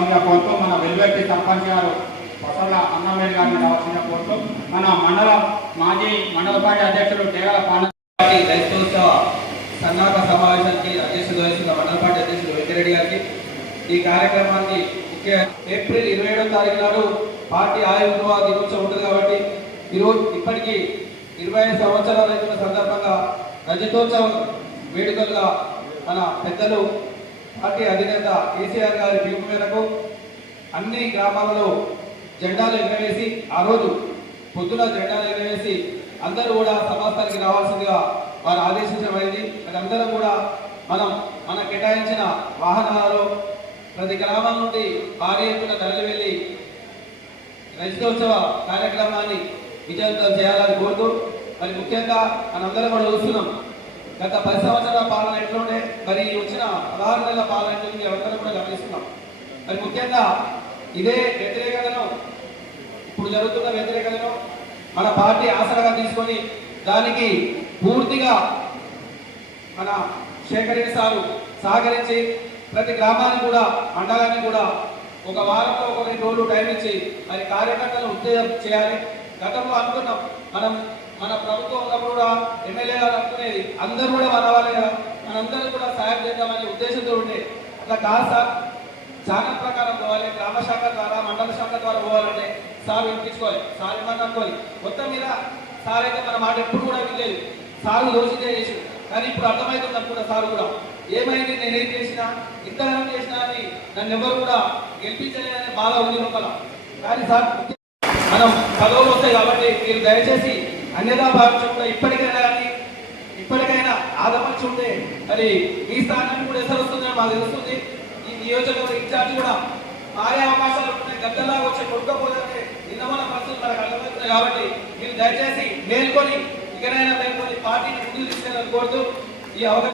రావాల్సిందిగా కోరుతూ మన వెల్వెట్టి సర్పంచ్ గారు కొసల అన్నమేరు గారిని రావాల్సిందిగా కోరుతూ మన మండల మాజీ మండల పార్టీ అధ్యక్షుడు డేగల పాన పార్టీ రైతోత్సవ సన్నాహక సమావేశానికి అధ్యక్షుడు వహిస్తున్న మండల పార్టీ అధ్యక్షుడు వెంకరెడ్డి గారికి. ఈ కార్యక్రమానికి ముఖ్య ఏప్రిల్ ఇరవై ఏడవ తారీఖు నాడు పార్టీ ఆయుర్వ దినోత్సవం ఉంటుంది కాబట్టి ఈరోజు ఇప్పటికీ ఇరవై ఐదు సంవత్సరాలు అయిన సందర్భంగా రజతోత్సవం వేడుకలుగా మన పెద్దలు పార్టీ అధినేత కేసీఆర్ గారి పిలుపు మేరకు అన్ని గ్రామాలలో జెండాలు ఎగరవేసి ఆ రోజు పొద్దున జెండాలు ఎగరవేసి అందరూ కూడా సమాస్థానికి రావాల్సిందిగా వారు ఆదేశించబడింది మరి అందరం కూడా మనం మన కేటాయించిన వాహనాలలో ప్రతి గ్రామం నుండి భారీ ఎత్తున తరలి వెళ్ళి రజతోత్సవ కార్యక్రమాన్ని విజయవంతం చేయాలని కోరుతూ మరి ముఖ్యంగా మనందరం కూడా చూస్తున్నాం. గత పది సంవత్సరాల పాలన ఎట్లుండే? మరి ఈ పాలంటే మీరు నెలల కూడా గమనిస్తున్నాం. మరి ముఖ్యంగా ఇదే వ్యతిరేకతను ఇప్పుడు జరుగుతున్న వ్యతిరేకతను మన పార్టీ ఆసరాగా తీసుకొని దానికి పూర్తిగా మన శేఖరెడ్డి సారు సహకరించి ప్రతి గ్రామానికి కూడా మండలానికి కూడా ఒక వారంలో ఒక రెండు రోజులు టైం ఇచ్చి మరి కార్యకర్తలను ఉత్తేజం చేయాలి. గతంలో అనుకున్నాం. మనం మన ప్రభుత్వం ఉన్నప్పుడు కూడా ఎమ్మెల్యే గారు అనుకునేది అందరూ కూడా మన వాళ్ళే కదా మనందరూ కూడా సాయం చేద్దామనే ఉద్దేశంతో ఉండే కాదు సార్ ఛానల్ ప్రకారం పోవాలి గ్రామ శాఖ ద్వారా మండల శాఖ ద్వారా పోవాలంటే సార్ వినిపించుకోవాలి సార్ ఏమన్నా అనుకోవాలి. మొత్తం మీద సార్ అయితే మన మాట ఎప్పుడు కూడా వినలేదు. సార్ దోషితే చేసి కానీ ఇప్పుడు అర్థమవుతుంది అనుకుంటా సార్ కూడా. ఏమైంది నేనేం చేసినా ఇంతగానం చేసినా అని నన్ను ఎవరు కూడా గెలిపించలేదనే బాధ ఉంది లోపల. కానీ సార్ మనం పదవులు వస్తాయి కాబట్టి మీరు దయచేసి అన్యదా భావించకుండా ఇప్పటికైనా కానీ ఇప్పటికైనా ఆదమర్చి ఉంటే మరి మీ స్థానానికి కూడా ఎసరు వస్తుందని మాకు తెలుస్తుంది. ఈ నియోజకవర్గ ఇన్ఛార్జ్ కూడా మారే అవకాశాలు ఉన్నాయి. గద్దలా వచ్చి కొట్టుకోపోతే నిన్న మన పరిస్థితులు మనకు అర్థమవుతుంది కాబట్టి మీరు దయచేసి మేల్కొని ఇకనైనా మేల్కొని పార్టీని ముందుకు తీసుకెళ్ళాలని కోరుతూ ఈ అవకాశం